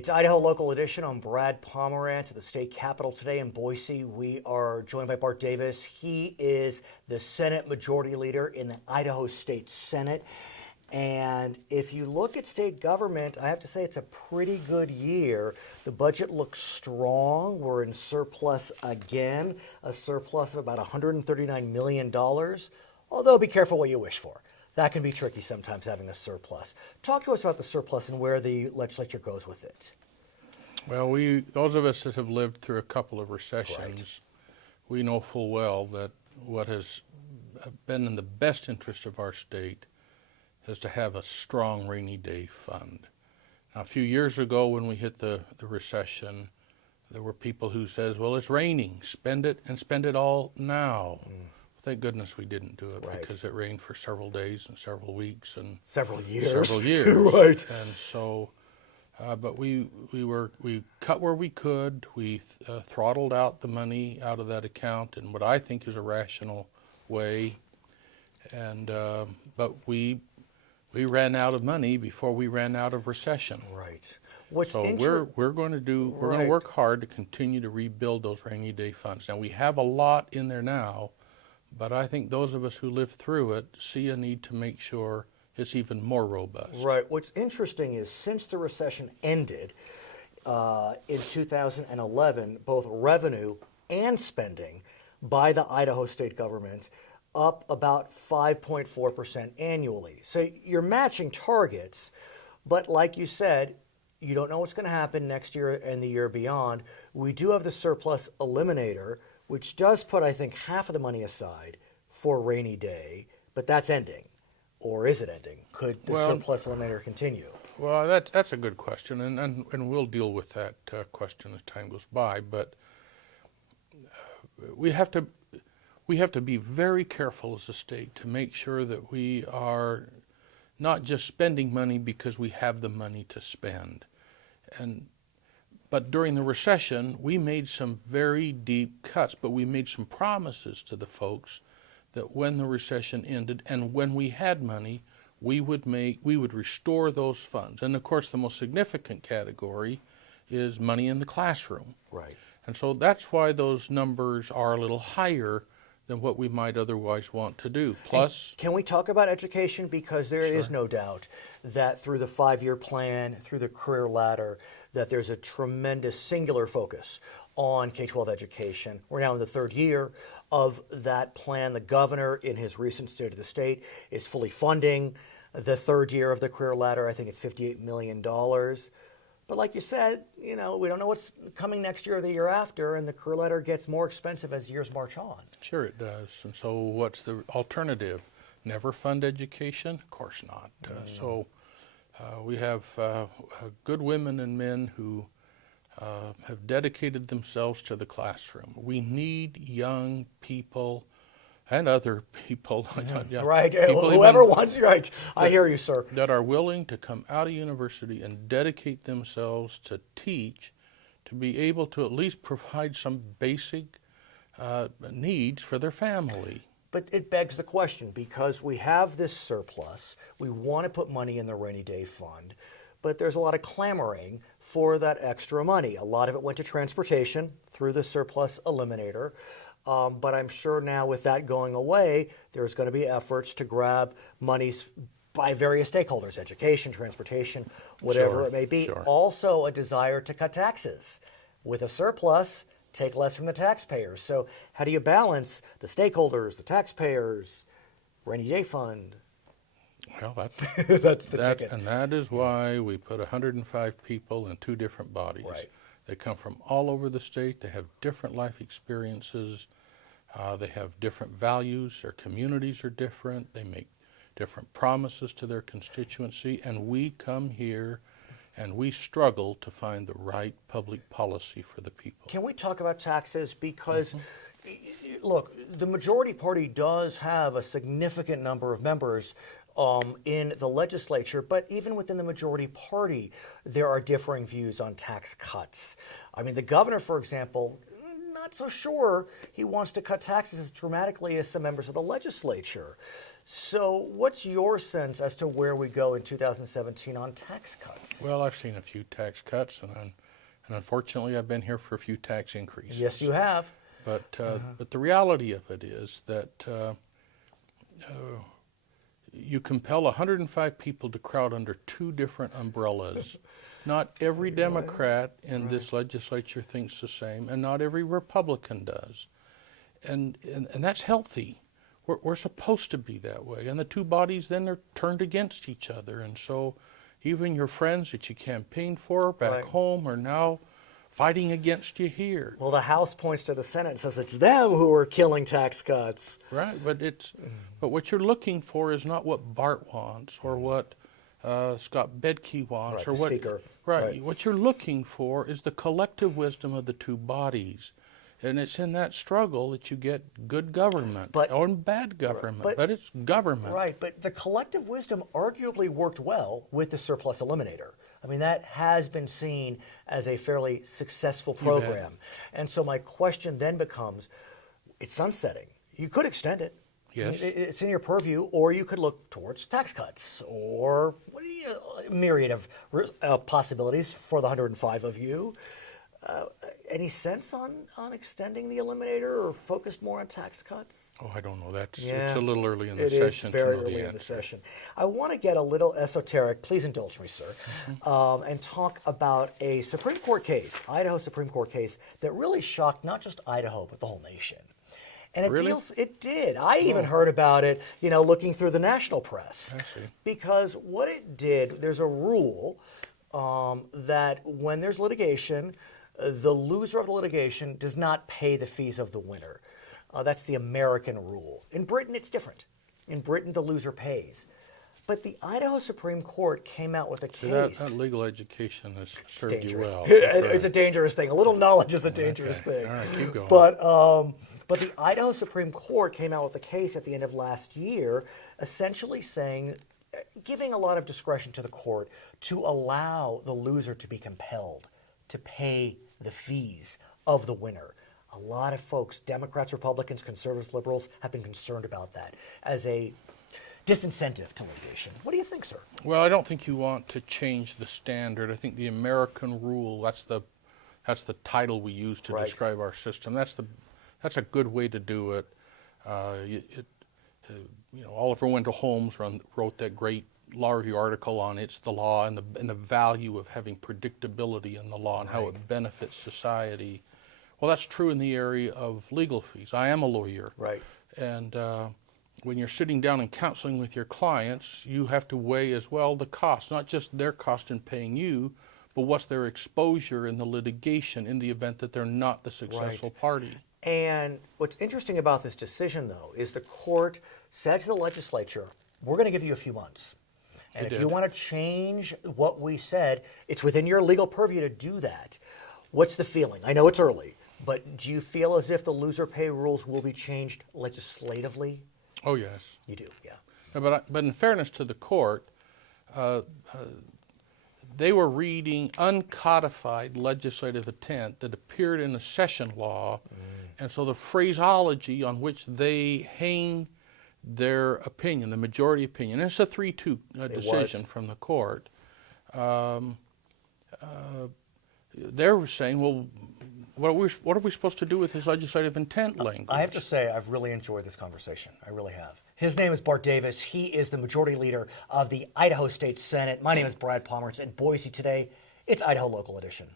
It's Idaho Local Edition. I'm Brad Pomerance at the state capitol today in Boise. We are joined by Bart Davis. He is the Senate Majority Leader in the Idaho State Senate. And if you look at state government, I have to say it's a pretty good year. The budget looks strong. We're in surplus again, a surplus of about $139 million. Although be careful what you wish for. That can be tricky sometimes, having a surplus. Talk to us about the surplus and where the legislature goes with it. Well, those of us that have lived through a couple of recessions, right, we know full well that what has been in the best interest of our state is to have a strong rainy day fund. Now, a few years ago when we hit the recession, there were people who says, well, it's raining, spend it and spend it all now. Thank goodness we didn't do it, right, because it rained for several days and several weeks and several years. Right. And so, but we cut where we could. We throttled out the money out of that account in what I think is a rational way. And but we ran out of money before we ran out of recession. Right. We're going to work hard to continue to rebuild those rainy day funds. Now we have a lot in there now. But I think those of us who lived through it see a need to make sure it's even more robust. Right. What's interesting is since the recession ended in 2011, both revenue and spending by the Idaho state government up about 5.4% annually. So you're matching targets, but like you said, you don't know what's going to happen next year and the year beyond. We do have the surplus eliminator, which does put, I think, half of the money aside for rainy day, but that's ending. Or is it ending? Could the surplus eliminator continue? Well, that's a good question, and we'll deal with that question as time goes by. But we have to be very careful as a state to make sure that we are not just spending money because we have the money to spend. But during the recession, we made some very deep cuts, but we made some promises to the folks that when the recession ended and when we had money, we would restore those funds. And of course, the most significant category is money in the classroom. Right. And so that's why those numbers are a little higher than what we might otherwise want to do. Plus, can we talk about education? Because there Sure. is no doubt that through the 5-year plan, through the career ladder, that there's a tremendous singular focus on K-12 education. We're now in the 3rd year of that plan. The governor, in his recent State of the State, is fully funding the 3rd year of the career ladder. I think it's $58 million. But like you said, we don't know what's coming next year or the year after, and the career ladder gets more expensive as years march on. Sure it does. And so what's the alternative? Never fund education? Of course not. So we have good women and men who have dedicated themselves to the classroom. We need young people and other people. Right, people whoever wants you, right. I hear you, sir. That are willing to come out of university and dedicate themselves to teach, to be able to at least provide some basic needs for their family. But it begs the question, because we have this surplus, we want to put money in the rainy day fund, but there's a lot of clamoring for that extra money. A lot of it went to transportation through the surplus eliminator. But I'm sure now with that going away, there's going to be efforts to grab monies by various stakeholders, education, transportation, whatever it may be. Sure. Also a desire to cut taxes. With a surplus, take less from the taxpayers. So how do you balance the stakeholders, the taxpayers, rainy day fund? Well, that's the ticket. And that is why we put 105 people in 2 different bodies. Right. They come from all over the state. They have different life experiences. They have different values. Their communities are different. They make different promises to their constituency. And we come here and we struggle to find the right public policy for the people. Can we talk about taxes? Because, look, the majority party does have a significant number of members in the legislature, but even within the majority party, there are differing views on tax cuts. I mean, the governor, for example, not so sure he wants to cut taxes as dramatically as some members of the legislature. So what's your sense as to where we go in 2017 on tax cuts? Well, I've seen a few tax cuts, and unfortunately, I've been here for a few tax increases. Yes, you have. But the reality of it is that you compel 105 people to crowd under two different umbrellas. Not every Democrat in this legislature thinks the same, and not every Republican does. And that's healthy. We're supposed to be that way. And the two bodies then are turned against each other. And so even your friends that you campaigned for back home are now fighting against you here. Well, the House points to the Senate and says it's them who are killing tax cuts. Right, but what you're looking for is not what Bart wants or what Scott Bedke wants or the what. Speaker. Right, what you're looking for is the collective wisdom of the two bodies, and it's in that struggle that you get good government or bad government. But it's government. Right, but the collective wisdom arguably worked well with the surplus eliminator. I mean, that has been seen as a fairly successful program. And so my question then becomes, it's sunsetting. You could extend it. Yes. It's in your purview, or you could look towards tax cuts, or a myriad of possibilities for the 105 of you. Any sense on extending the eliminator, or focused more on tax cuts? Oh, I don't know. It's a little early in the session to know the answer. It is very early in the session. I want to get a little esoteric, please indulge me, sir, and talk about a Supreme Court case, Idaho Supreme Court case, that really shocked not just Idaho, but the whole nation. And it did. I even heard about it, looking through the national press. I see. Because what it did, there's a rule that when there's litigation, the loser of the litigation does not pay the fees of the winner. That's the American rule. In Britain, it's different. In Britain, the loser pays. But the Idaho Supreme Court came out with a case. That legal education has served you well. It's a dangerous thing. A little knowledge is a dangerous thing. All right, keep going. But the Idaho Supreme Court came out with a case at the end of last year, essentially saying, giving a lot of discretion to the court to allow the loser to be compelled to pay the fees of the winner. A lot of folks, Democrats, Republicans, conservatives, liberals, have been concerned about that as a disincentive to litigation. What do you think, sir? Well, I don't think you want to change the standard. I think the American rule, that's the title we use to describe our system. That's a good way to do it. Oliver Wendell Holmes wrote that great law review article on It's the Law and the value of having predictability in the law and how it benefits society. Well, that's true in the area of legal fees. I am a lawyer. Right. And when you're sitting down and counseling with your clients, you have to weigh as well the cost, not just their cost in paying you, but what's their exposure in the litigation in the event that they're not the successful party. And what's interesting about this decision, though, is the court said to the legislature, we're going to give you a few months. And if you want to change what we said, it's within your legal purview to do that. What's the feeling? I know it's early, but do you feel as if the loser pay rules will be changed legislatively? Oh, yes. You do, yeah. But in fairness to the court, they were reading uncodified legislative intent that appeared in a session law, and so the phraseology on which they hang their opinion, the majority opinion, and it's a 3-2 decision from the court. They were saying, well, what are we supposed to do with his legislative intent language? I have to say, I've really enjoyed this conversation. I really have. His name is Bart Davis. He is the majority leader of the Idaho State Senate. My name is Brad Pomerance. In Boise today, it's Idaho Local Edition.